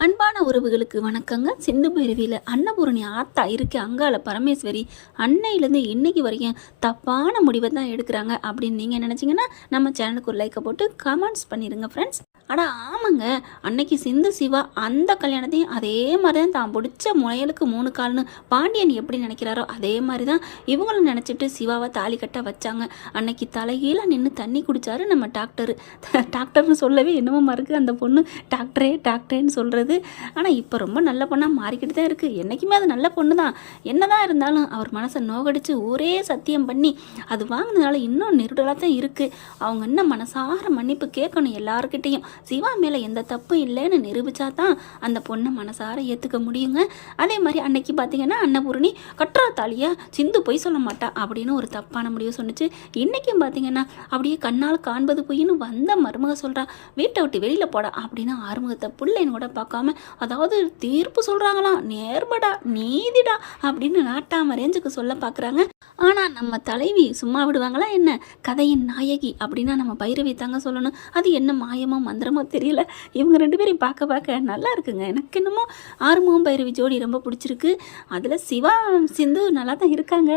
அன்பான உறவுகளுக்கு வணக்கங்க. சிந்து பைரவியில் அன்னபூரணி ஆத்தா இருக்கு அங்காள பரமேஸ்வரி அன்னையிலேருந்து இன்னைக்கு வரைக்கும் தப்பான முடிவை தான் எடுக்கிறாங்க அப்படின்னு நீங்கள் நினச்சிங்கன்னா நம்ம சேனலுக்கு ஒரு லைக்கை போட்டு கமெண்ட்ஸ் பண்ணிடுங்க ஃப்ரெண்ட்ஸ் அடா ஆமாங்க. அன்னைக்கு சிந்து சிவா அந்த கல்யாணத்தையும் அதே மாதிரி தான் தான் பிடிச்ச முளையலுக்கு மூணு கால்னு பாண்டியன் எப்படி நினைக்கிறாரோ அதே மாதிரி தான் இவங்களும் நினச்சிட்டு சிவாவை தாலி கட்ட வச்சாங்க. அன்னைக்கு தலைகீழ நின்று தண்ணி குடிச்சாரு நம்ம டாக்டர். டாக்டர்னு சொல்லவே என்னமோ மறுக்கு அந்த பொண்ணு. டாக்டரே டாக்டரேன்னு சொல்கிறது ஆனால் இப்போ ரொம்ப நல்ல பொண்ணாக மாறிக்கிட்டு தான் இருக்குது என்றைக்குமே அது நல்ல பொண்ணு தான். என்னதான் இருந்தாலும் அவர் மனசை நோகடிச்சு ஊரே சத்தியம் பண்ணி அது வாங்கினதுனால இன்னும் நெருடலாக தான் இருக்குது அவங்க என்ன மனசார மன்னிப்பு கேட்கணும் எல்லாருக்கிட்டேயும் சிவா மேலே எந்த தப்பும் இல்லைன்னு நிரூபிச்சா தான் அந்த பொண்ணை மனசார ஏற்றுக்க முடியுங்க. அதே மாதிரி அன்னைக்கு பார்த்தீங்கன்னா அன்னபூரணி கட்டுறா தாலியா சிந்து பொய் சொல்ல மாட்டா அப்படின்னு ஒரு தப்பான முடிவு சொன்னிச்சு. இன்றைக்கும் பார்த்தீங்கன்னா அப்படியே கண்ணால் காண்பது பொய்ன்னு வந்த மருமக சொல்கிறா வீட்டை விட்டு வெளியில் போடா அப்படின்னு ஆறுமுகத்தை பிள்ளைன்னு கூட பார்க்காம அதாவது தீர்ப்பு சொல்கிறாங்களாம் நேர்படா நீதிடா அப்படின்னு நாட்டாம ரேஞ்சுக்கு சொல்ல பார்க்குறாங்க ஆனால் நம்ம தலைவி சும்மா விடுவாங்களா என்ன? கதையின் நாயகி அப்படின்னா நம்ம பைரவி தாங்க சொல்லணும். அது என்ன மாயமோ மந்திரமோ தெரியல. இவங்க ரெண்டு பேரையும் பார்க்க பார்க்க நல்லா இருக்குங்க. எனக்கு என்னமோ ஆறுமுகம் பைரவி ஜோடி ரொம்ப பிடிச்சிருக்கு. அதில் சிவா சிந்து நல்லா தான் இருக்காங்க.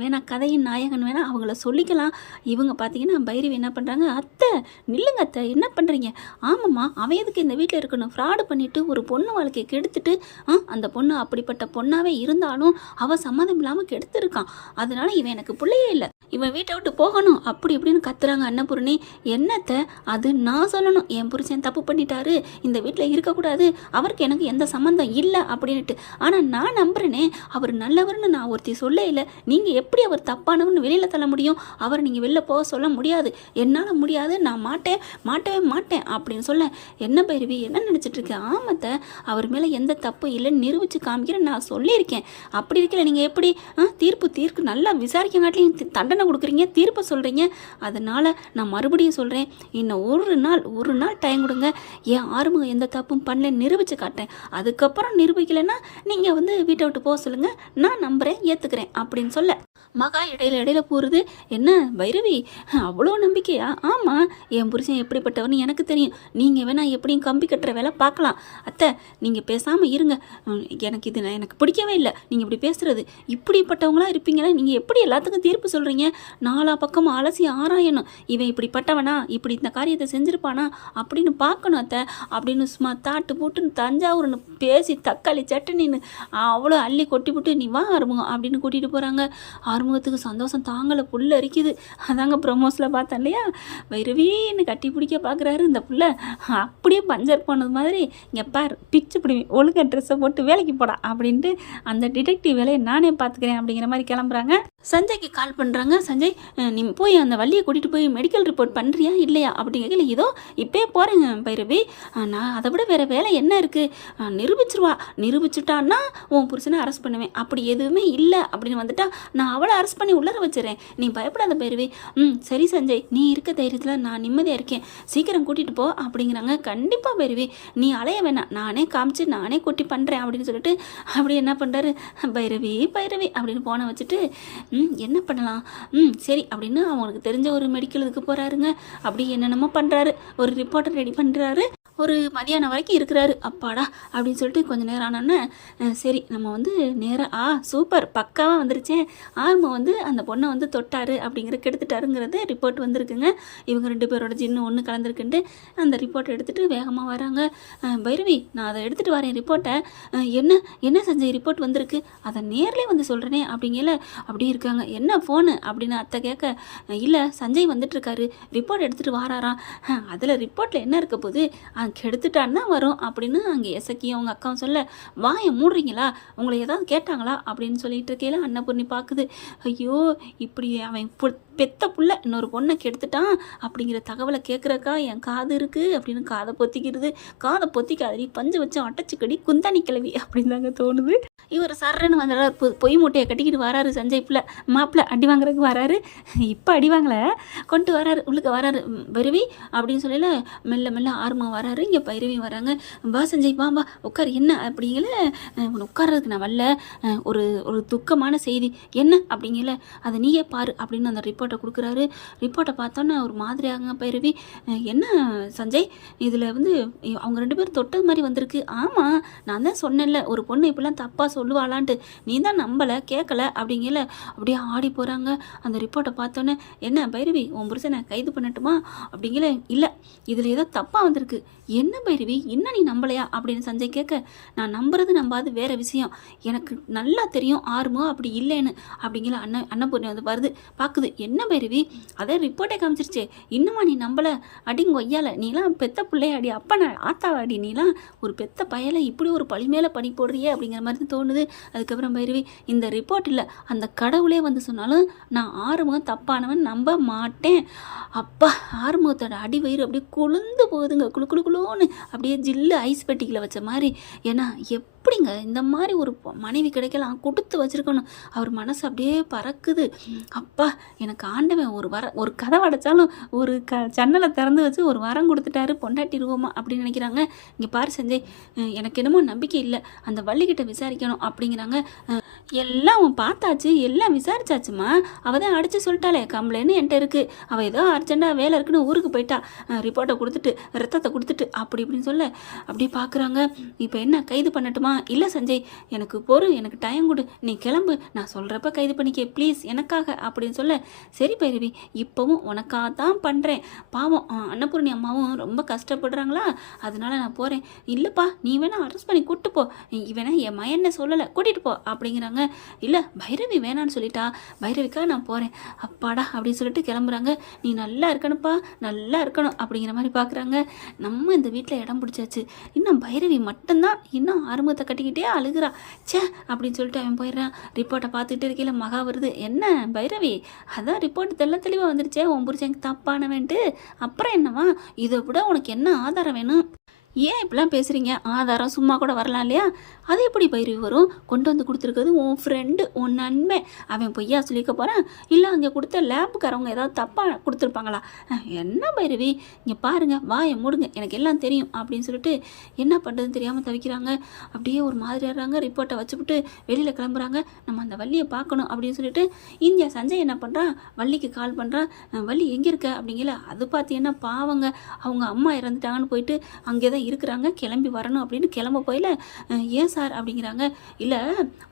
வேணா கதையின் நாயகன் வேணா அவங்கள சொல்லிக்கலாம். இவங்க பார்த்தீங்கன்னா பைரவி என்ன பண்ணுறாங்க அத்தை நில்லுங்க அத்தை என்ன பண்ணுறீங்க ஆமாம்மா அவன் எதுக்கு இந்த வீட்டில் இருக்கணும்? ஃப்ராடு பண்ணிவிட்டு ஒரு பொண்ணு வாழ்க்கையை கெடுத்துட்டு ஆ அந்த பொண்ணு அப்படிப்பட்ட பொண்ணாகவே இருந்தாலும் அவள் சம்மதம் இல்லாமல் கெடுத்துருக்கான். அதனால இவன் எனக்கு பிள்ளையே இல்லை. இவன் வீட்டை விட்டு போகணும். அப்படி இப்படின்னு கத்துறாங்க அன்னபூரணி. என்னத்தை? அது நான் சொல்லணும். என் புருஷன் தப்பு பண்ணிட்டாரு. இந்த வீட்டில் இருக்கக்கூடாது. அவருக்கு எனக்கு எந்த சம்மந்தம் இல்லை அப்படின்ட்டு ஆனால் நான் நம்புறேனே. அவர் நல்லவர்னு நான் ஒருத்தி சொல்ல இல்லை. நீங்கள் எப்படி அவர் தப்பானவர்னு வெளியில் தள்ள முடியும்? அவர் நீங்கள் வெளில போக சொல்ல முடியாது. என்னால் முடியாது. நான் மாட்டேன். மாட்டவே மாட்டேன் அப்படின்னு சொல்ல. என்ன பைரவி? என்ன நினச்சிட்டு இருக்கு? ஆமத்தை. அவர் மேலே எந்த தப்பு இல்லைன்னு நிரூபித்து காமிக்கிறேன் நான் சொல்லியிருக்கேன். அப்படி இருக்கல நீங்கள் எப்படி? ஆ, தீர்ப்பு நல்லா விசாரிக்கங்காட்டிலையும் தி- தண்டனை கொடுக்குறீங்க தீர்ப்பை சொல்கிறீங்க அதனால் நான் மறுபடியும் சொல்கிறேன் இன்னும் ஒரு நாள் ஒரு நாள் டைம் கொடுங்க. என் ஆறுமுகம் எந்த தப்பும் பண்ணல நிரூபித்து காட்டேன் அதுக்கப்புறம் நிரூபிக்கலைன்னா நீங்கள் வந்து வீட்டை விட்டு போக சொல்லுங்கள் நான் நம்புகிறேன் ஏற்றுக்கிறேன் அப்படின்னு சொல்ல. மகா இடையில இடையில போகிறது என்ன பைரவி? அவ்வளோ நம்பிக்கையா? ஆமாம் என் புருஷன் எப்படிப்பட்டவர்னு எனக்கு தெரியும். நீங்கள் வேணால் எப்படியும் கம்பி கட்டுற வேலை பார்க்கலாம். அத்தை நீங்கள் பேசாமல் இருங்க. எனக்கு இது எனக்கு பிடிக்கவே இல்லை. நீங்கள் இப்படி பேசுகிறது இப்படிப்பட்டவங்களா இருப்பீங்களா? நீங்கள் எப்படி எல்லாத்துக்கும் தீர்ப்பு சொல்கிறீங்க நாலா பக்கமும் அலசி ஆராயணும். இவன் இப்படிப்பட்டவனா? இப்படி இந்த காரியத்தை செஞ்சுருப்பானா? அப்படின்னு பார்க்கணும் அத்தை. அப்படின்னு சும்மா தாட்டு போட்டுன்னு தஞ்சாவூர்னு பேசி தக்காளி சட்னின்னு அவ்வளோ அள்ளி கொட்டி போட்டு நீ வா ஆறுமுகம் அப்படின்னு கூட்டிகிட்டு போகிறாங்க ஆறுமுகத்துக்கு சந்தோஷம் தாங்கலை புல் அரிக்குது. அதாங்க ப்ரொமோஸில் பார்த்தேன் இல்லையா? வைரவின்னு கட்டி பிடிக்க பார்க்குறாரு இந்த புள்ள. அப்படியே பஞ்சர் போனது மாதிரி இங்கே பார் பிச்சு பிடி ஒழுங்க ட்ரெஸ்ஸை போட்டு வேலைக்கு போடா அப்படின்ட்டு அந்த டிடெக்டிவ் வேலையை நானே பார்த்துக்கிறேன் அப்படிங்கிற மாதிரி கிளம்புறாங்க. சஞ்சய்க்கு கால் பண்ணுறாங்க சஞ்சய் நீ போய் அந்த வள்ளியை கூட்டிகிட்டு போய் மெடிக்கல் ரிப்போர்ட் பண்ணுறியா இல்லையா? அப்படி கேட்கல இதோ இப்போயே போகிறேங்க பைரவி. நான் அதை விட வேறு வேலை என்ன இருக்குது நிரூபிச்சிருவா. நிரூபிச்சுட்டான்னா உன் புருஷனை அரெஸ்ட் பண்ணுவேன். அப்படி எதுவுமே இல்லை அப்படின்னு வந்துட்டா நான் அவளை அரெஸ்ட் பண்ணி உள்ளர வச்சிடறேன். நீ பயப்படாத பைரவி. ம் சரி சஞ்சய் நீ இருக்க தைரியத்தில் நான் நிம்மதியாக இருக்கேன். சீக்கிரம் கூட்டிகிட்டு போ அப்படிங்கிறாங்க. கண்டிப்பாக பைரவி. நீ அலைய வேணாம். நானே காமிச்சு நானே கூட்டி பண்ணுறேன் அப்படின்னு சொல்லிட்டு அப்படி என்ன பண்ணுறாரு பைரவி பைரவி அப்படின்னு போன வச்சுட்டு ம் என்ன பண்ணலாம்? ம் சரி அப்படின்னு அவங்களுக்கு தெரிஞ்ச ஒரு மெடிக்கல் இதுக்கு போகிறாருங்க அப்படி என்னென்னமோ பண்ணுறாரு ஒரு ரிப்போர்ட்டர் ரெடி பண்ணுறாரு ஒரு மதியானம் வரைக்கும் இருக்கிறாரு. அப்பாடா அப்படின்னு சொல்லிட்டு கொஞ்சம் நேரம் ஆனோன்னே சரி நம்ம வந்து நேராக ஆ சூப்பர் பக்காவாக வந்துருச்சேன் ஆர்ம வந்து அந்த பொண்ணை வந்து தொட்டாரு அப்படிங்கிற கெடுத்துட்டாருங்கிறது ரிப்போர்ட் வந்திருக்குங்க. இவங்க ரெண்டு பேரோட ஜின்னு ஒன்று கலந்துருக்குன்ட்டு அந்த ரிப்போர்ட் எடுத்துகிட்டு வேகமாக வராங்க. பைரவி நான் அதை எடுத்துகிட்டு வரேன் ரிப்போர்ட்டை என்ன என்ன செஞ்ச ரிப்போர்ட் வந்திருக்கு? அதை நேர்லேயே வந்து சொல்கிறேனே அப்படிங்கல அப்படி இருக்காங்க. என்ன ஃபோனு அப்படின்னு அத்தை கேட்க இல்லை சஞ்சய் வந்துட்டுருக்காரு ரிப்போர்ட் எடுத்துகிட்டு வாராராம். அதில் ரிப்போர்ட்டில் என்ன இருக்க போகுது? அஹ், கெடுத்துட்டான்னு தான் வரும் அப்படின்னு அங்கே எசக்கி அவங்க அக்காவும் சொல்ல வாயை மூடுறீங்களா? உங்களை ஏதாவது கேட்டாங்களா? அப்படின்னு சொல்லிட்டு இருக்கையில அன்னபூர்ணி பார்க்குது ஐயோ இப்படி அவன் பெத்த புள்ள இன்னொரு பொண்ணை கெடுத்துட்டான் அப்படிங்கிற தகவலை கேட்குறக்கா என் காது இருக்குது அப்படின்னு காதை பொத்திக்கிறது காதை பொத்திக்காதடி பஞ்சு வச்சு அட்டச்சிக்கடி குந்தாணி கிளவி அப்படின்னு தாங்க தோணுது. இவர் சர்றன்னு வந்துடுறாரு பொய் மூட்டையை கட்டிக்கிட்டு வராரு சஞ்சய் பிள்ளை மாப்பிள்ளை அடி வாங்குறதுக்கு வராரு இப்போ அடி வாங்கல கொண்டு வராரு உள்ளுக்கு வராரு வருவி அப்படின்னு சொல்லல மெல்ல மெல்ல ஆர்வம் வராரு இங்கே பைரவி வராங்க. வா சஞ்சய் வா வா உட்கார். என்ன அப்படிங்கல உன்னை உட்கார்றதுக்கு நான் வரல. ஒரு ஒரு துக்கமான செய்தி. என்ன அப்படிங்கல அதை நீயே பாரு அப்படின்னு அந்த ரிப்போர்ட்டை கொடுக்குறாரு. ரிப்போர்ட்டை பார்த்தோன்னே ஒரு மாதிரியாங்க பைரவி. என்ன சஞ்சய் இதில் வந்து அவங்க ரெண்டு பேரும் தொட்டது மாதிரி வந்திருக்கு. ஆமாம் நான் தான் சொன்னேன்ல ஒரு பொண்ணு இப்படிலாம் தப்பாக சொல்லுவாளான்ட்டு. நீ தான் நம்பலை கேட்கல அப்படிங்கல அப்படியே ஆடி போகிறாங்க அந்த ரிப்போர்ட்டை பார்த்தோன்னே என்ன பைரவி உன் புருஷனை கைது பண்ணட்டுமா அப்படிங்கல இல்லை இதில் ஏதோ தப்பாக வந்திருக்கு. என்ன பைரவி? இன்னும் நீ நம்பலையா? அப்படின்னு சஞ்சய் கேட்க நான் நம்புறது நம்பாது வேற விஷயம். எனக்கு நல்லா தெரியும் ஆர்மோ அப்படி இல்லைன்னு. அப்படிங்கிற அண்ணன் அன்னபூர்ணி வந்து வருது. பார்க்குது என்ன பைரவி? அதே ரிப்போர்ட்டே காமிச்சிருச்சே. இன்னுமா நீ நம்பலை? அடிங்க ஒய்யால நீலாம் பெத்த பிள்ளைய அடி அப்பா ஆத்தாவ அடி நீலாம் ஒரு பெத்த பயலை இப்படி ஒரு பழி மேலே பனி போடுறியே அப்படிங்கிற மாதிரி தான் தோணுது. அதுக்கப்புறம் பைரவி இந்த ரிப்போர்ட் இல்லை. அந்த கடவுளே வந்து சொன்னாலும் நான் ஆறுமுகம் தப்பானவன் நம்ப மாட்டேன். அப்பா ஆர்மத்தோட அடி வயிறு அப்படியே கொழுந்து போகுதுங்க. குளு குளு குளுகுளுன்னு அப்படியே ஜில்லு ஐஸ் பெட்டிகளை வச்ச மாதிரி. ஏன்னா எப்படிங்க இந்த மாதிரி ஒரு மனைவி கிடைக்கலாம் கொடுத்து வச்சிருக்கணும். அவர் மனசு அப்படியே பறக்குது. அப்பா எனக்கு ஆண்டவன் ஒரு வர ஒரு கதவை அடைச்சாலும் ஒரு க ஜன்னலை திறந்து வச்சு ஒரு வரம் கொடுத்துட்டாரு பொண்டாட்டிடுவோமா அப்படின்னு நினைக்கிறாங்க. இங்கே பாரு சஞ்சய் எனக்கு என்னமோ நம்பிக்கை இல்லை. அந்த வள்ளிக்கிட்ட விசாரிக்கணும் அப்படிங்கிறாங்க. எல்லாம் அவன் பார்த்தாச்சு எல்லாம் விசாரிச்சாச்சுமா? அவள் தான் அடித்து சொல்லிட்டாளே கம்ப்ளைண்ட் என்கிட்ட இருக்குது அவள் ஏதோ அர்ஜென்ட்டாக வேலை இருக்குன்னு ஊருக்கு போயிட்டா. ரிப்போர்ட்டை கொடுத்துட்டு ரத்தத்தை கொடுத்துட்டு அப்படி இப்படின்னு சொல்ல அப்படியே பார்க்குறாங்க இப்போ என்ன கைது பண்ணட்டுமா? இல்லை சஞ்சய் எனக்கு பொறு எனக்கு டைம் கொடு. நீ கிளம்பு. நான் சொல்கிறப்ப கைது பண்ணிக்க. ப்ளீஸ் எனக்காக அப்படின்னு சொல்ல சரி பைரவி இப்போவும் உனக்காக தான் பண்ணுறேன் பாவம் அன்னபூர்ணி அம்மாவும் ரொம்ப கஷ்டப்படுறாங்களா? அதனால நான் போகிறேன் இல்லைப்பா நீ வேணால் அரெஸ்ட் பண்ணி கூட்டு போ. இவனா என் மயனை சொல்லலை. கூட்டிகிட்டு போ அப்படிங்கிறாங்க. இல்லை பைரவி வேணான்னு சொல்லிட்டா? பைரவிக்காக நான் போகிறேன் அப்பாடா அப்படின்னு சொல்லிட்டு கிளம்புறாங்க. நீ நல்லா இருக்கணும்ப்பா நல்லா இருக்கணும் அப்படிங்கிற மாதிரி பார்க்குறாங்க நம்ம இந்த வீட்டில் இடம் பிடிச்சாச்சு. இன்னும் பைரவி மட்டும்தான் இன்னும் ஆரம்பத்தை கட்டிக்கிட்டே அழுகுறா. ச்சே அப்படின்னு சொல்லிட்டு அவன் போயிடுறான். ரிப்போர்ட்டை பார்த்துட்டு இருக்கையில மகா வருது. என்ன பைரவி? அதான் ரிப்போர்ட் தெள்ள தெளிவாக வந்துருச்சே. உன் புருஷன் தப்பானவன்ட்டு அப்புறம் என்னவா? இதை விட உனக்கு என்ன ஆதாரம் வேணும்? ஏன் இப்படிலாம் பேசுகிறீங்க ஆதாரம் சும்மா கூட வரலாம் இல்லையா? அது எப்படி பயிர் வரும்? கொண்டு வந்து கொடுத்துருக்கிறது உன் ஃப்ரெண்டு உன் நன்மை அவன் பொய்யா சொல்லிக்க போகிறான் இல்லை அங்கே கொடுத்த லேபுக்காரவங்க ஏதாவது தப்பாக கொடுத்துருப்பாங்களா? என்ன பைரவி இங்கே பாருங்க வாயை மூடுங்க எனக்கு எல்லாம் தெரியும் அப்படின்னு சொல்லிட்டு என்ன பண்ணுறதுன்னு தெரியாமல் தவிக்கிறாங்க. அப்படியே ஒரு மாதிரி ஆடுறாங்க ரிப்போர்ட்டை வச்சுவிட்டு வெளியில் கிளம்புறாங்க. நம்ம அந்த வள்ளியை பார்க்கணும் அப்படின்னு சொல்லிட்டு இந்தியா சஞ்சய் என்ன பண்ணுறான் வள்ளிக்கு கால் பண்ணுறான் வள்ளி எங்கே இருக்க? அப்படிங்கல. அது பார்த்தீங்கன்னா பாவங்க அவங்க அம்மா இறந்துட்டாங்கன்னு போயிட்டு அங்கே தான் இருக்கிறாங்க கிளம்பி வரணும் அப்படின்னு கிளம்ப போயில ஏன் சார்? அப்படிங்கிறாங்க. இல்லை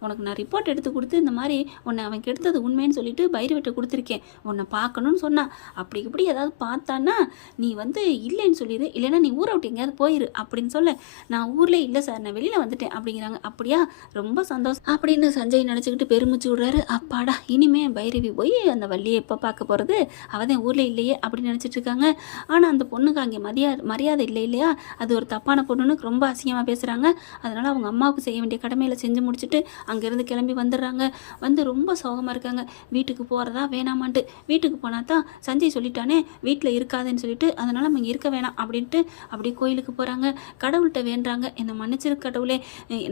உனக்கு நான் ரிப்போர்ட் எடுத்து கொடுத்து இந்த மாதிரி உன்னை அவன் கெடுத்தது உண்மைன்னு சொல்லிட்டு பைரவிட்ட கொடுத்துருக்கேன். உன்னை பார்க்கணும்னு சொன்னான் அப்படி இப்படி ஏதாவது பார்த்தான்னா நீ வந்து இல்லைன்னு சொல்லிடு இல்லைன்னா நீ ஊரை விட்டு எங்கேயாவது போயிரு அப்படின்னு சொல்ல நான் ஊரில் இல்லை சார் நான் வெளியில் வந்துட்டேன். அப்படிங்கிறாங்க. அப்படியா? ரொம்ப சந்தோஷம். அப்படின்னு சஞ்சய் நினச்சிக்கிட்டு பெருமிச்சு விடுறாரு. அப்பாடா இனிமே பைரவி போய் அந்த வள்ளியை எப்போ பார்க்க போகிறது அவதான் ஊரில் இல்லையே அப்படின்னு நினச்சிட்டு இருக்காங்க. ஆனால் அந்த பொண்ணுக்கு அங்கே மரியாதை மரியாதை இல்லை இல்லையா? அது ஒரு தப்பான பொண்ணுன்னு ரொம்ப அசிங்கமாக பேசுகிறாங்க அதனால் அவங்க அம்மாவுக்கு செய்ய வேண்டிய கடமையில் செஞ்சு முடிச்சுட்டு அங்கேருந்து கிளம்பி வந்துடுறாங்க. வந்து ரொம்ப சோகமாக இருக்காங்க. வீட்டுக்கு போகிறதா வேணாமான்ட்டு. வீட்டுக்கு போனால் தான் சஞ்சய் சொல்லிட்டானே வீட்டில் இருக்காதுன்னு சொல்லிட்டு அதனால் நம்ம இருக்க வேணாம் அப்படின்ட்டு அப்படியே கோயிலுக்கு போகிறாங்க கடவுள்கிட்ட வேண்டுறாங்க. என்னை மன்னிச்சிரு கடவுளே.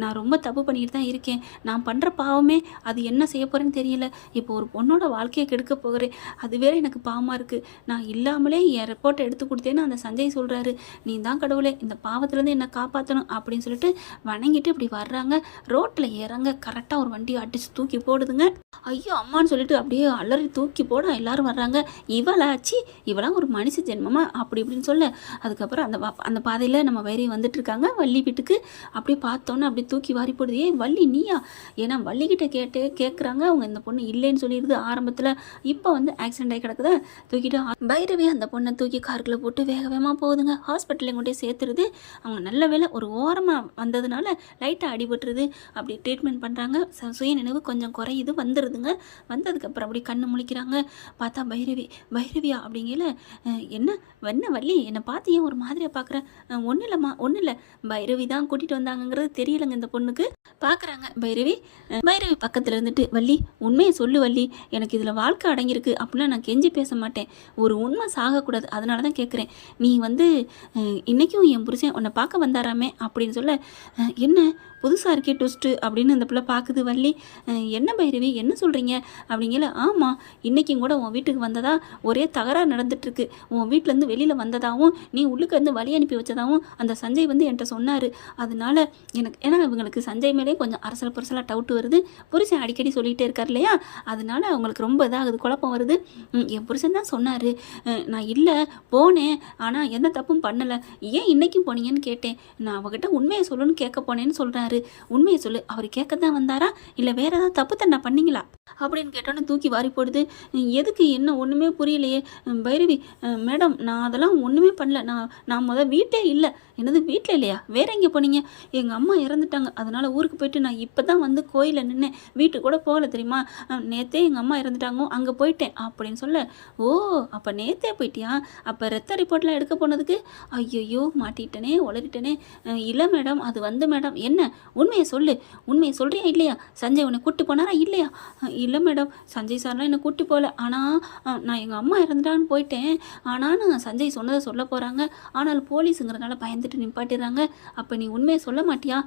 நான் ரொம்ப தப்பு பண்ணிட்டு தான் இருக்கேன். நான் பண்ணுற பாவமே அது என்ன செய்ய போகிறேன்னு தெரியல. இப்போ ஒரு பொண்ணோட வாழ்க்கையை கெடுக்க போகிறேன் அது வேற எனக்கு பாவமாக இருக்குது நான் இல்லாமலே என் ரிப்போர்ட்டை எடுத்து கொடுத்தேன்னு அந்த சஞ்சய் சொல்கிறாரு நீ தான் கடவுளே. இந்த பாவத்துலேருந்து என்னை காப்பாற்றணும் அப்படின்னு சொல்லிட்டு வணங்கிட்டு இப்படி வர்றாங்க. ரோட்டில் ஏறாங்க கரெக்டாக ஒரு வண்டியை அடிச்சு தூக்கி போடுதுங்க. ஐயோ அம்மான்னு சொல்லிட்டு அப்படியே அலறி தூக்கி போட எல்லாரும் வர்றாங்க. இவளாச்சு இவளாம் ஒரு மனுஷ ஜென்மமா? அப்படி இப்படின்னு சொல்ல. அதுக்கப்புறம் அந்த அந்த பாதையில் நம்ம வைரி வந்துட்டு இருக்காங்க. வள்ளி வீட்டுக்கு. அப்படியே பார்த்தோன்னே அப்படியே தூக்கி வாரி போடுது. ஏ வள்ளி நீயா? ஏன்னா வள்ளிக்கிட்ட கேட்டு கேட்குறாங்க அவங்க இந்த பொண்ணு இல்லைன்னு சொல்லிடுது ஆரம்பத்தில். இப்போ வந்து ஆக்சிடென்ட் ஆகி கிடக்குதா? தூக்கிட்டு பைரவே அந்த பொண்ணை தூக்கி காருக்குள்ளே போட்டு வேக வேகமாக போகுதுங்க. ஹாஸ்பிட்டலையும் கொண்டே சேர்த்துருது அவங்க நல்ல வேளை ஒரு ஓரமாக வந்ததுனால லைட்டாக அடிபட்டுருது. அப்படி ட்ரீட்மெண்ட் பண்ணுறாங்க சுய நினைவு கொஞ்சம் குறையுது. வந்துடுதுங்க வந்ததுக்கப்புறம் அப்படி கண்ணு முழிக்கிறாங்க. பார்த்தா பைரவி பைரவியா அப்படிங்கல என்ன என்ன வள்ளி என்னை பார்த்து ஏன் ஒரு மாதிரியாக பார்க்குறேன் ஒன்றும் இல்லைம்மா ஒன்றும் இல்லை. பைரவி தான் கூட்டிகிட்டு வந்தாங்கங்கிறது தெரியலைங்க இந்த பொண்ணுக்கு. பார்க்குறாங்க பைரவி பைரவி பக்கத்தில் இருந்துட்டு வள்ளி உண்மையை சொல்லு வள்ளி. எனக்கு இதில் வாழ்க்கை அடங்கியிருக்கு. அப்படிலாம் நான் கெஞ்சி பேச மாட்டேன். ஒரு உண்மை சாகக்கூடாது. அதனால தான் கேட்குறேன் நீ வந்து இன்றைக்கும் என் புருஷன் புருஷன் உன்னை பார்க்க வந்தாராமே அப்படின்னு சொல்ல என்ன? புதுசாக இருக்கே ட்விஸ்ட்டு அப்படின்னு இந்த பிள்ளை பார்க்குது வள்ளி என்ன பைரவி என்ன சொல்கிறீங்க அப்படிங்கல ஆமாம் இன்றைக்கும் கூட உன் வீட்டுக்கு வந்ததா ஒரே தகராறு நடந்துட்டுருக்கு. உன் வீட்டிலேருந்து வெளியில் வந்ததாகவும் நீ உள்ளுக்கு வந்து வழி அனுப்பி வச்சதாகவும் அந்த சஞ்சய் வந்து என்கிட்ட சொன்னார். அதனால எனக்கு ஏன்னா இவங்களுக்கு சஞ்சய் மேலே கொஞ்சம் அரசல் புரசலாக டவுட் வருது. புருஷன் அடிக்கடி சொல்லிகிட்டே இருக்கார் இல்லையா? அதனால அவங்களுக்கு ரொம்ப இதாகுது குழப்பம் வருது. என் புருஷன் தான் சொன்னார். நான் இல்லை போனேன் ஆனால் எந்த தப்பும் பண்ணலை. ஏன் இன்றைக்கும் போனீங்கன்னு கேட்டேன். நான் அவகிட்ட உண்மையை சொல்லுன்னு கேட்க போனேன்னு சொல்கிறேன் சொல்கிறாரு உண்மையை சொல்லு அவர் கேட்க தான் வந்தாரா? இல்லை வேற ஏதாவது தப்பு தண்டை பண்ணீங்களா? அப்படின்னு கேட்டோன்னே தூக்கி வாரி போடுது. எதுக்கு என்ன ஒன்றுமே புரியலையே. பைரவி மேடம் நான் அதெல்லாம் ஒன்றுமே பண்ணல. நான் நான் முதல் வீட்டே இல்லை. என்னது வீட்டில் இல்லையா? வேற எங்கே போனீங்க? எங்கள் அம்மா இறந்துட்டாங்க. அதனால் ஊருக்கு போயிட்டு நான் இப்போ தான் வந்து கோயிலில் நின்னேன். வீட்டுக்கு கூட போகல தெரியுமா? நேற்றே நேத்தே எங்கள் அம்மா இறந்துட்டாங்க. அங்கே போயிட்டேன் அப்படின்னு சொல்ல ஓ அப்போ நேத்தே போயிட்டியா? அப்போ ரத்த ரிப்போர்ட்லாம் எடுக்க போனதுக்கு? ஐயையோ மாட்டிட்டனே உளறிட்டனே. இல்லை மேடம் அது வந்து மேடம். என்ன? உண்மையை சொல்லு. உண்மையை சொல்கிறியா இல்லையா? சஞ்சய் உன்னை கூட்டி போனாரா இல்லையா? இல்லை மேடம் சஞ்சய் சார்லாம் என்னை கூட்டி போகல. ஆனால் நான் எங்கள் அம்மா இறந்துட்டான்னு போயிட்டேன். ஆனால் நான் சஞ்சய் சொன்னதை சொல்ல போகிறாங்க ஆனால் போலீஸுங்கிறனால பயந்துட்டு நிப்பாட்டிடுறாங்க. அப்போ நீ உண்மையை சொல்ல மாட்டியா?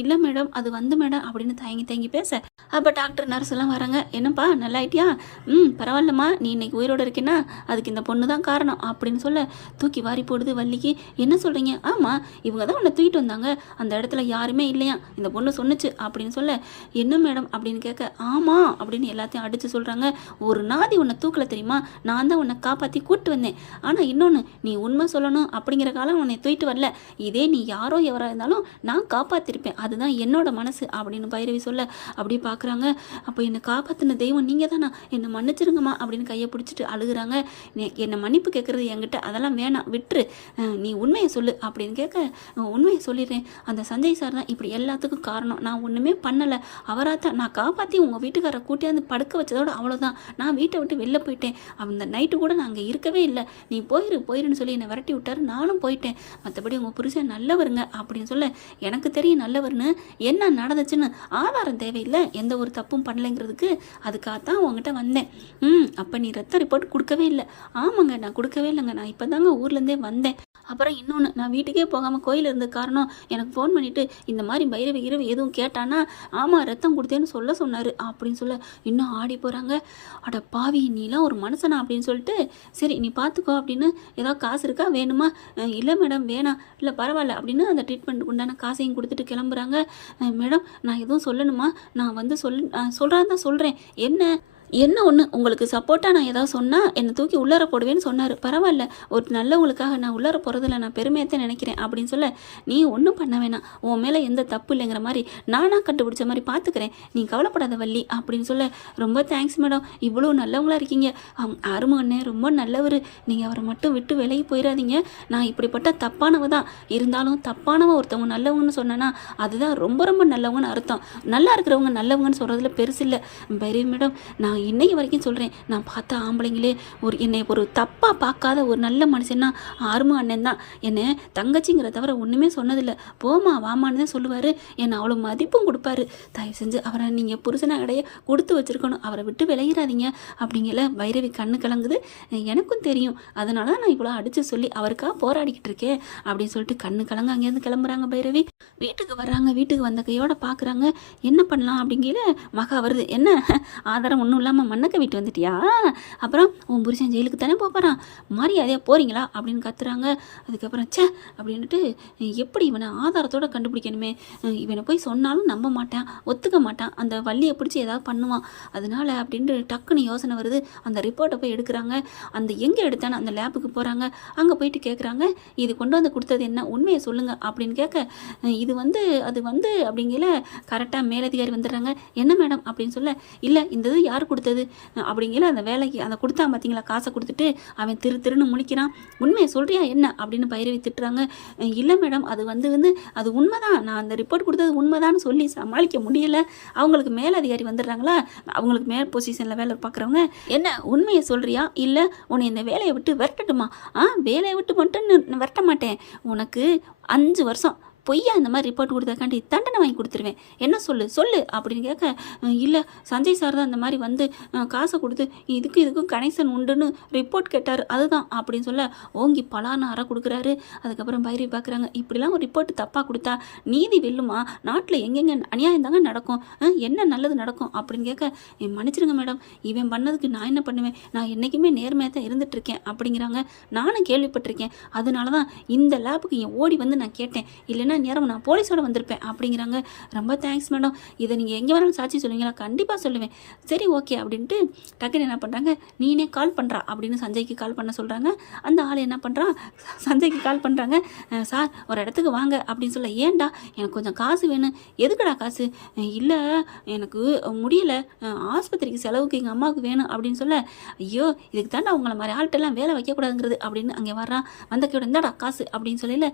இல்லை மேடம் அது வந்து மேடம் அப்படின்னு தயங்கி தயங்கி பேச. அப்போ டாக்டர் நர்ஸ் எல்லாம் வராங்க. என்னப்பா நல்லா ஆயிட்டியா ம் பரவாயில்லம்மா. நீ இன்னைக்கு உயிரோடு இருக்கேன்னா அதுக்கு இந்த பொண்ணு தான் காரணம் அப்படின்னு சொல்ல தூக்கி வாரி போடுது வள்ளிக்கு. என்ன சொல்கிறீங்க ஆமாம் இவங்க தான் உன்னை தூக்கிட்டு வந்தாங்க. அந்த இடத்துல யாருமே இல்லையா? இந்த பொண்ணு சொன்னுச்சு அப்படின்னு சொல்ல என்ன மேடம்? அப்படின்னு கேட்க ஆமாம் அப்படின்னு எல்லாத்தையும் அடித்து சொல்கிறாங்க ஒரு நாதி உன்னை தூக்கல தெரியுமா? நான் தான் உன்னை காப்பாற்றி கூப்பிட்டு வந்தேன். ஆனால் இன்னொன்று நீ உண்மை சொல்லணும் அப்படிங்கிற காலம் உன்னை தூக்கிட்டு வரல. இதே நீ யாரோ எவராக இருந்தாலும் நான் காப்பாற்றிருப்பேன் அதுதான் என்னோட மனசு அப்படின்னு பைரவி சொல்ல அப்படியே பார்க்குறாங்க அப்போ என்னை காப்பாற்றின தெய்வம் நீங்கள் தானா என்னை மன்னிச்சிருங்கம்மா அப்படின்னு கையை பிடிச்சிட்டு அழுகுறாங்க. என்னை மன்னிப்பு கேட்குறது என்கிட்ட அதெல்லாம் வேணாம். விட்டுரு. நீ உண்மையை சொல்லு அப்படின்னு கேட்க உண்மையை சொல்லிடுறேன். அந்த சஞ்சய் சார் தான் இப்படி எல்லாத்துக்கும் காரணம். நான் ஒன்றுமே பண்ணலை. அவராக தான் நான் காப்பாற்றி உங்கள் வீட்டுக்காரரை கூட்டியாந்து படுக்க வச்சதோட அவ்வளோதான் நான் வீட்டை விட்டு வெளில போயிட்டேன். அந்த நைட்டு கூட நான் அங்கே இருக்கவே இல்லை. நீ போயிரு போயிருன்னு சொல்லி என்னை விரட்டி விட்டாரு. நானும் போயிட்டேன். மற்றபடி உங்கள் புருஷன் நல்லவருங்க அப்படின்னு சொல்ல எனக்கு தெரியும் நல்லவர்னு என்ன நடந்துச்சுன்னு ஆதாரம் தேவையில்லை. எந்த ஒரு தப்பும் பண்ணலைங்கிறதுக்கு அதுக்காகத்தான் உங்ககிட்ட வந்தேன். ம் அப்போ நீ ரத்த ரிப்போர்ட் கொடுக்கவே இல்லை. ஆமாங்க நான் கொடுக்கவே இல்லைங்க. நான் இப்போ தாங்க ஊர்லேருந்தே வந்தேன். அப்புறம் இன்னொன்று நான் வீட்டுக்கே போகாமல் கோயில் இருந்த காரணம் எனக்கு ஃபோன் பண்ணிவிட்டு இந்த மாதிரி பைரவி இரவு எதுவும் கேட்டானா ஆமாம் ரத்தம் கொடுத்தேன்னு சொல்ல சொன்னார் அப்படின்னு சொல்ல இன்னும் ஆடி போகிறாங்க அட பாவி நீலாம் ஒரு மனுஷனா? அப்படின்னு சொல்லிட்டு சரி நீ பார்த்துக்கோ அப்படின்னு ஏதாவது காசு இருக்கா? வேணுமா? இல்லை மேடம் வேணாம். இல்லை பரவாயில்ல அப்படின்னு அந்த ட்ரீட்மெண்ட்டுக்கு உண்டான காசையும் கொடுத்துட்டு கிளம்புறாங்க. மேடம் நான் எதுவும் சொல்லணுமா? நான் வந்து சொல் சொல்கிறான் தான் சொல்கிறேன் என்ன? என்ன ஒன்று உங்களுக்கு சப்போர்ட்டாக நான் ஏதாவது சொன்னால் என்னை தூக்கி உள்ளார போடுவேன்னு சொன்னார். பரவாயில்ல. ஒரு நல்லவங்களுக்காக நான் உள்ளார போகிறதில்ல நான் பெருமையத்தை நினைக்கிறேன் அப்படின்னு சொல்ல நீ ஒன்றும் பண்ண வேணாம். உன் மேலே எந்த தப்பு இல்லைங்கிற மாதிரி நானாக கண்டுபிடிச்ச மாதிரி பார்த்துக்கிறேன் நீ கவலைப்படாத வள்ளி அப்படின்னு சொல்ல ரொம்ப தேங்க்ஸ் மேடம் இவ்வளோ நல்லவங்களாக இருக்கீங்க. அருமண்ணே ரொம்ப நல்லவர். நீங்கள் அவரை மட்டும் விட்டு விலகி போயிடாதீங்க நான் இப்படிப்பட்ட தப்பானவ தான். இருந்தாலும் தப்பானவ ஒருத்தவங்க நல்லவங்கன்னு சொன்னேன்னா அதுதான் ரொம்ப ரொம்ப நல்லவங்கன்னு அர்த்தம். நல்லா இருக்கிறவங்க நல்லவங்கன்னு சொல்கிறதுல பெருசு இல்லை. பைரவி மேடம் நான் இன்னைக்கு வரைக்கும் சொல்கிறேன் நான் பார்த்த ஆம்பளைங்களே ஒரு என்னை ஒரு தப்பாக பார்க்காத ஒரு நல்ல மனுஷன்னா ஆறுமு அண்ணன் தான். என்னை தங்கச்சிங்கிற தவிர ஒன்றுமே சொன்னதில்லை. போமா வாமான்னு தான் சொல்லுவார். என்னை அவ்வளோ மதிப்பும் கொடுப்பாரு. தயவு செஞ்சு அவரை நீங்கள் புருஷனை அடைய கொடுத்து வச்சிருக்கணும். அவரை விட்டு விளையிறாதீங்க அப்படிங்கல வைரவி கண்ணு கலங்குது. எனக்கும் தெரியும். அதனால தான் நான் இவ்வளோ அடித்து சொல்லி அவருக்காக போராடிக்கிட்டு இருக்கேன். அப்படின்னு சொல்லிட்டு கண்ணு கலங்க அங்கேருந்து கிளம்புறாங்க பைரவி. வீட்டுக்கு வர்றாங்க. வீட்டுக்கு வந்த கையோட பார்க்குறாங்க என்ன பண்ணலாம் அப்படிங்கிற மகா வருது. என்ன? ஆதாரம் ஒன்றும் இல்லை. இல்லாமல் மண்ணக்க வீட்டு வந்துட்டியா? அப்புறம் உன் புருஷன் ஜெயிலுக்கு தானே போகிறான் மரியாதையாக போகிறீங்களா அப்படின்னு கத்துறாங்க. அதுக்கப்புறம் ச்சே அப்படின்ட்டு எப்படி இவனை ஆதாரத்தோட கண்டுபிடிக்கணுமே? இவனை போய் சொன்னாலும் நம்ப மாட்டான் ஒத்துக்க மாட்டான். அந்த வள்ளியை பிடிச்சி ஏதாவது பண்ணுவான். அதனால அப்படின்ட்டு டக்குன்னு யோசனை வருது. அந்த ரிப்போர்ட்டை போய் எடுக்கிறாங்க. அந்த எங்கே எடுத்தானே அந்த லேபுக்கு போகிறாங்க அங்கே போயிட்டு கேட்குறாங்க இது கொண்டு வந்து கொடுத்தது என்ன? உண்மையை சொல்லுங்கள் அப்படின்னு கேட்க இது வந்து அது வந்து அப்படிங்கல கரெக்டாக மேலதிகாரி வந்துடுறாங்க. என்ன மேடம் அப்படின்னு சொல்ல இல்லை இந்த இது யார் கொடுத்தது. அப்படிங்கிற அந்த வேலைக்கு அந்த கொடுத்தான் பார்த்தீங்களா காசை கொடுத்துட்டு அவன் திரு திருன்னு முழிக்கிறான். உண்மையை சொல்கிறியா என்ன? அப்படின்னு பயிரவி திட்டுறாங்க. இல்லை மேடம் அது வந்து வந்து அது உண்மைதான். நான் அந்த ரிப்போர்ட் கொடுத்தது உண்மைதான்னு சொல்லி சமாளிக்க முடியல. அவங்களுக்கு மேலதிகாரி வந்துடுறாங்களா? அவங்களுக்கு மேல் பொசிஷனில் வேலை பார்க்குறவங்க. என்ன உண்மையை சொல்கிறியா இல்லை உன்னை இந்த வேலையை விட்டு விரட்டட்டுமா? ஆ வேலையை விட்டு மட்டும் விரட்ட மாட்டேன். உனக்கு அஞ்சு வருஷம். பொய்யா இந்த மாதிரி ரிப்போர்ட் கொடுத்தக்காண்டி தண்டனை வாங்கி கொடுத்துருவேன். என்ன சொல்லு? சொல்லு அப்படின்னு கேட்க இல்லை சஞ்சய் சார் தான் இந்த மாதிரி வந்து காசை கொடுத்து இதுக்கு இதுக்கும் கனெக்ஷன் உண்டுன்னு ரிப்போர்ட் கேட்டார். அதுதான் அப்படின்னு சொல்ல ஓங்கி பலான அற கொடுக்குறாரு. அதுக்கப்புறம் பைரவி பார்க்குறாங்க இப்படிலாம் ஒரு ரிப்போர்ட் தப்பாக கொடுத்தா நீதி வெல்லுமா? நாட்டில் எங்கெங்க அநியாயம் தாங்க நடக்கும். என்ன நல்லது நடக்கும்? அப்படின்னு கேட்க "என் மன்னிச்சிருங்க மேடம் இவன் பண்ணதுக்கு நான் என்ன பண்ணுவேன்? நான் என்றைக்குமே நேர்மையாக தான் இருந்துகிட்ருக்கேன் அப்படிங்கிறாங்க. நானும் கேள்விப்பட்டிருக்கேன். அதனால தான் இந்த லேபுக்கு என் ஓடி வந்து நான் கேட்டேன். இல்லைன்னா நேரம் நான் போலீஸோட வந்திருப்பேன் அப்படிங்கிறாங்க. ரொம்ப தேங்க்ஸ் மேடம் இதை நீங்கள் எங்கே வேணாலும் சாட்சி சொல்லுவீங்களா? கண்டிப்பாக சொல்லுவேன். சரி ஓகே அப்படின்ட்டு டக்குன்னு என்ன பண்ணுறாங்க நீனே கால் பண்ணுறா அப்படின்னு சஞ்சய்க்கு கால் பண்ண சொல்கிறாங்க அந்த ஆள் என்ன பண்ணுறான் சஞ்சய்க்கு கால் பண்ணுறாங்க சார் ஒரு இடத்துக்கு வாங்க அப்படின்னு சொல்ல ஏன்டா? எனக்கு கொஞ்சம் காசு வேணும். எதுக்குடா காசு? இல்லை எனக்கு முடியல. ஆஸ்பத்திரிக்கு செலவுக்கு எங்கள் அம்மாவுக்கு வேணும் அப்படின்னு சொல்ல ஐயோ இதுக்கு தாண்டா உங்களை மாதிரி ஆள்கிட்டலாம் வேலை வைக்கக்கூடாதுங்கிறது அப்படின்னு அங்கே வர்றான் வந்த கூட இந்தாடா காசு அப்படின்னு சொல்லல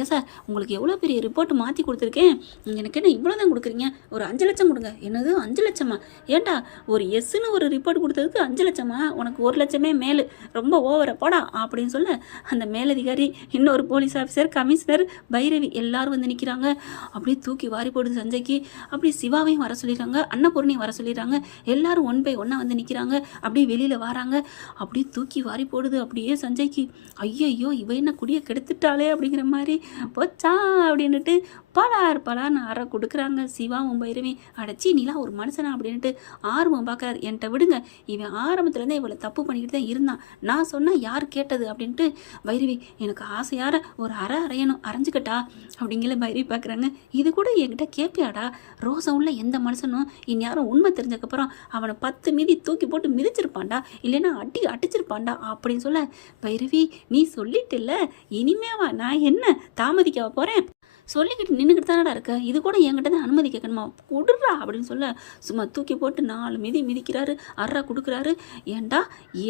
ஏன் சார் உங்களுக்கு எவ்வளோ பெரிய ரிப்போர்ட் மாற்றி கொடுத்துருக்கேன். எனக்கு என்ன இவ்வளோ தான் கொடுக்குறீங்க? ஒரு அஞ்சு லட்சம் கொடுங்க. என்னது? அஞ்சு லட்சமா? ஏன்டா ஒரு எஸ்ன்னு ஒரு ரிப்போர்ட் கொடுத்ததுக்கு அஞ்சு லட்சமா? உனக்கு ஒரு லட்சமே மேலு. ரொம்ப ஓவரை போடா அப்படின்னு சொல்ல அந்த மேலதிகாரி இன்னொரு போலீஸ் ஆஃபீஸர் கமிஷனர் பைரவி எல்லாரும் வந்து நிற்கிறாங்க அப்படியே தூக்கி வாரி போடுது சஞ்சய்க்கு. அப்படி சிவாவையும் வர சொல்லிடுறாங்க அன்னபூர்ணையும் வர சொல்லிடுறாங்க. எல்லாரும் ஒன் பை ஒன்னாக வந்து நிற்கிறாங்க அப்படியே வெளியில் வராங்க. அப்படியே தூக்கி வாரி போடுது. அப்படியே சஞ்சய்க்கு ஐயையோ இவ என்ன குடியை கெடுத்துட்டாளே அப்படிங்கிற மாதிரி. போச்சா? அப்படின்னுட்டு பலார் பலார்னு அற கொடுக்குறாங்க. சிவாவும் பைரவி. அடைச்சி நீலாம் ஒரு மனுஷனா அப்படின்ட்டு ஆர்வம் பார்க்குறாரு. என்கிட்ட விடுங்க. இவன் ஆரம்பத்துலேருந்தே இவளை தப்பு பண்ணிக்கிட்டு தான் இருந்தான். நான் சொன்னால் யார் கேட்டது அப்படின்ட்டு பைரவி எனக்கு ஆசையார ஒரு அறை அறையணும். அரைஞ்சிக்கட்டா அப்படிங்கிற பைரவி பார்க்குறாங்க. இது கூட என்கிட்ட கேட்பியாடா? ரோசம் உள்ள எந்த மனுஷனும் இந்நேரம் உண்மை தெரிஞ்சக்கப்புறம் அவனை பத்து மீதி தூக்கி போட்டு மிதிச்சிருப்பான்டா. இல்லைன்னா அடி அடிச்சிருப்பான்டா அப்படின்னு சொல்ல பைரவி நீ சொல்லிட்டில்ல. இனிமேவா நான் என்ன தாமதிக்க போகிறேன் சொல்லிக்கிட்டு நின்றுக்கிட்டு தானடா இருக்க? இது கூட என்கிட்ட தான் அனுமதி கேட்கணுமா? கொடுறா அப்படின்னு சொல்ல சும்மா தூக்கி போட்டு நாலு மிதி மிதிக்கிறாரு அறா கொடுக்குறாரு. ஏண்டா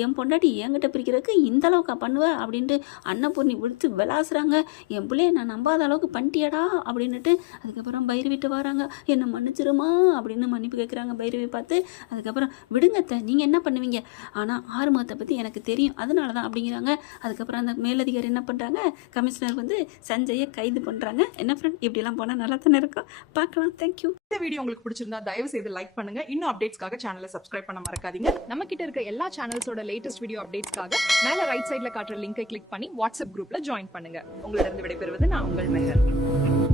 என் பொண்டாட்டி என்கிட்ட பிரிக்கிறதுக்கு இந்த அளவுக்கா பண்ணுவ? அப்படின்ட்டு அன்னபூர்ணி விடுத்து விளாசுறாங்க. என் பிள்ளைய நான் நம்பாத அளவுக்கு பண்ணிட்டியடா அப்படின்னுட்டு அதுக்கப்புறம் பைரவிட்டு வராங்க. என்னை மன்னிச்சிருமா? அப்படின்னு மன்னிப்பு கேட்குறாங்க பைரவி பார்த்து. அதுக்கப்புறம் விடுங்கத்த நீங்கள் என்ன பண்ணுவீங்க? ஆனால் ஆறுமுகத்தை பற்றி எனக்கு தெரியும். அதனால தான் அப்படிங்கிறாங்க. அதுக்கப்புறம் அந்த மேலதிகாரி என்ன பண்ணுறாங்க கமிஷனர் வந்து சஞ்சயை கைது பண்ணுறாங்க என்ன ஃப்ரெண்ட் இப்படிலாம் போனால் நல்லா தானே இருக்கும்? பார்க்கலாம். தேங்க்யூ இந்த வீடியோ உங்களுக்கு பிடிச்சிருந்தா தயவு செய்து லைக் பண்ணுங்க. இன்னும் அப்டேட்ஸ்க்காக சேனலை சப்ஸ்கிரைப் பண்ண மறக்காதீங்க. நம்ம கிட்ட இருக்க எல்லா சேனல்ஸோட லேட்டஸ்ட் வீடியோ அப்டேட்ஸ்க்காக மேல ரைட் சைடுல காட்டுற லிங்கை கிளிக் பண்ணி வாட்ஸ்அப் குரூப்ல ஜாயின் பண்ணுங்க. உங்களிடம் விடைபெறுவது நான் உங்கள் மெஹர்.